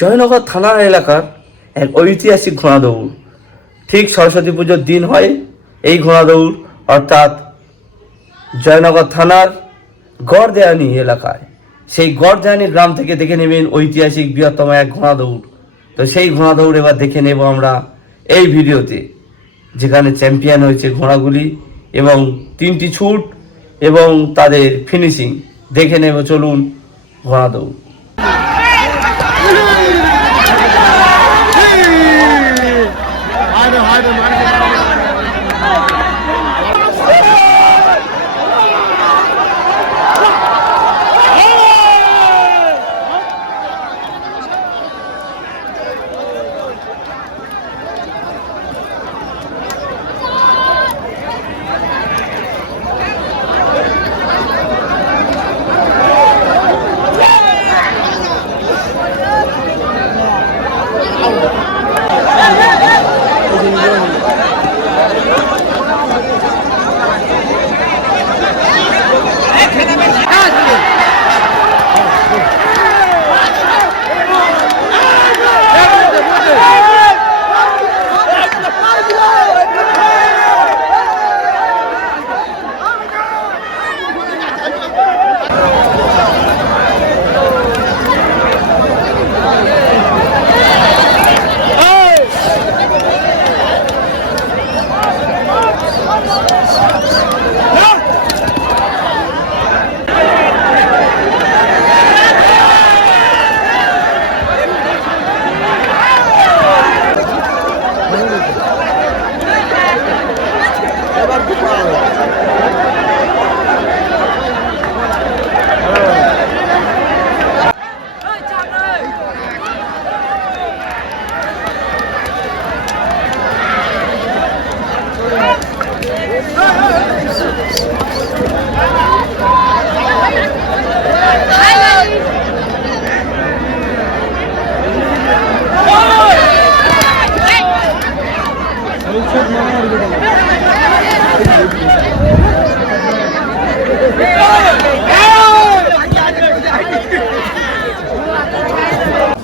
জয়নগর থানা এলাকার এক ঐতিহাসিক ঘোড়া দৌড়। ঠিক সরস্বতী পুজোর দিন হয় এই ঘোড়া দৌড়, অর্থাৎ জয়নগর থানার গড়দেয়ানি এলাকায়। সেই গড়দেয়ানি গ্রাম থেকে দেখে নেবেন ঐতিহাসিক বৃহত্তম এক ঘোড়া দৌড়। তো সেই ঘোড়া দৌড় এবার দেখে নেব আমরা এই ভিডিওতে, যেখানে চ্যাম্পিয়ন হয়েছে ঘোড়াগুলি এবং 3টি ছুট এবং তাদের ফিনিশিং দেখে নেব। চলুন ঘোড়া দৌড়।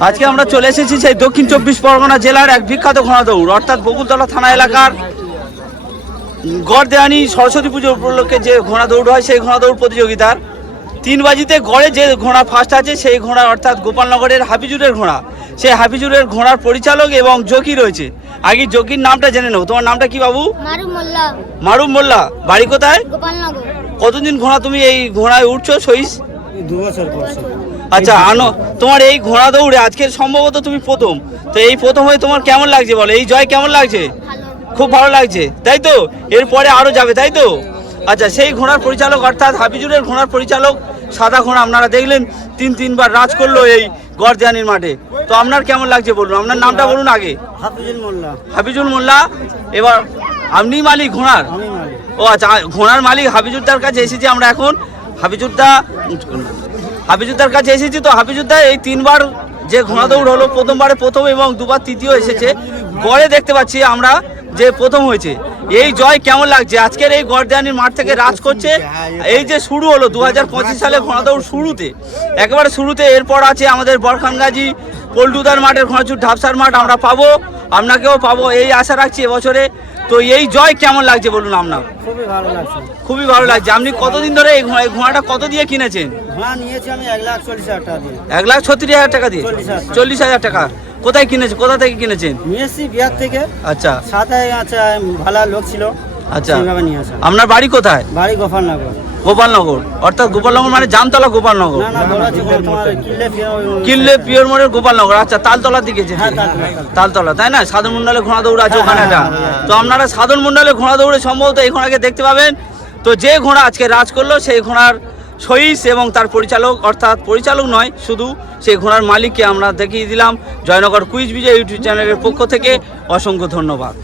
আজকে আমরা চলে এসেছি সেই দক্ষিণ 24 পরগনা জেলার এক বিখ্যাত ঘোড়া দৌড়, অর্থাৎ বকুলতলা থানা এলাকার গড়দেয়ানি সরস্বতী পুজো উপলক্ষে যে ঘোড়া দৌড় হয় সেই ঘোড়া দৌড় প্রতিযোগিতার 3 বাজিতে গড়ে যে ঘোড়া ফার্স্ট আছে সেই ঘোড়া অর্থাৎ গোপালনগরের হাফিজুরের ঘোড়া। সেই হাফিজুরের ঘোড়ার পরিচালক এবং জকি রয়েছে। আগে জকির নামটা জেনে নেব। তোমার নামটা কি বাবু? মারুম মোল্লা। বাড়ি কোথায়? গোপালনগর। কতদিন ঘোড়া তুমি এই ঘোড়ায় উঠছো সইস? 2 বছর। আচ্ছা, তোমার এই ঘোড়া দৌড়ে আজকে সম্ভবত তুমি প্রথম, তো এই প্রথম হয়ে তোমার কেমন লাগছে বলো? এই জয় কেমন লাগছে? খুব ভালো লাগছে, তাই তো? এরপরে আরো যাবে, তাই তো? আচ্ছা, সেই ঘোড়ার পরিচালক অর্থাৎ হাফিজুরের ঘোড়ার পরিচালক সাদা ঘোড়া আপনারা দেখলেন 3বার রাজ করলো এই গড়দেয়ানির মাঠে। তো আপনার কেমন লাগছে বলুন? আপনার নামটা বলুন আগে। হাফিজুল মোল্লা। এবার আপনি মালিক ঘোড়ার? ও আচ্ছা, ঘোড়ার মালিক হাফিজুরদার কাছে এসেছি আমরা এখন। হাফিজুরদার কাছে এসেছি। তো হাফিজুরদা, এই 3বার যে ঘোড়া দৌড় হলো, প্রথমবারে প্রথম এবং 2বার তৃতীয় এসেছে, গড়ে দেখতে পাচ্ছি আমরা যে প্রথম হয়েছে। এই জয় কেমন লাগছে? আজকের এই গড়দেয়ানির মাঠ থেকে রাজ করছে। এই যে শুরু হলো 2025 সালে ঘোড়া দৌড় শুরুতে, একেবারে শুরুতে। এরপর আছে আমাদের বরখানগাজী পল্টুদার মাঠের ঘোড়াচুর ঢাপসার মাঠ আমরা পাবো, আপনাকেও পাবো এই আশা রাখছি এবছরে। তো এই জয় কেমন লাগছে বলুন আপনার? খুবই ভালো লাগছে। খুবই ভালো লাগছে। আপনি কতদিন ধরে এই ঘোড়াটা কত দিয়ে কিনেছেন? ঘোড়া নিয়েছি আমি 1,40,000 টাকা দিয়ে। 1,36,000 টাকা দিয়ে? 40,000 টাকা। কোথায় কিনেছেন? কোথা থেকে কিনেছেন? নিয়েছি বিহার থেকে। আচ্ছা, সাথে আছে ভালো লোক ছিল। আচ্ছা, সেইভাবে নিয়ে আসা। আপনার বাড়ি কোথায়? বাড়ি গোপালনগর। গোপালনগর, অর্থাৎ গোপালনগর মানে জামতলা গোপালনগর? না, তোমার কিল্লে পিওর মোড়ের গোপালনগর। আচ্ছা, তালতলার দিকে? হ্যাঁ, তালতলা, তাই না? সাধন মন্ডলে ঘোড়া দৌড় আছে ওখানে একটা। তো আপনারা সাধন মন্ডলে ঘোড়া দৌড়ে সম্ভবত এই ঘোড়াকে দেখতে পাবেন। তো যে ঘোড়া আজকে রাজ করলো সেই ঘোড়ার সহিস এবং তার পরিচালক, অর্থাৎ পরিচালক নয় শুধু, সেই ঘোড়ার মালিককে আমরা দেখিয়ে দিলাম। জয়নগর কুইজ বিজয় ইউটিউব চ্যানেলের পক্ষ থেকে অসংখ্য ধন্যবাদ।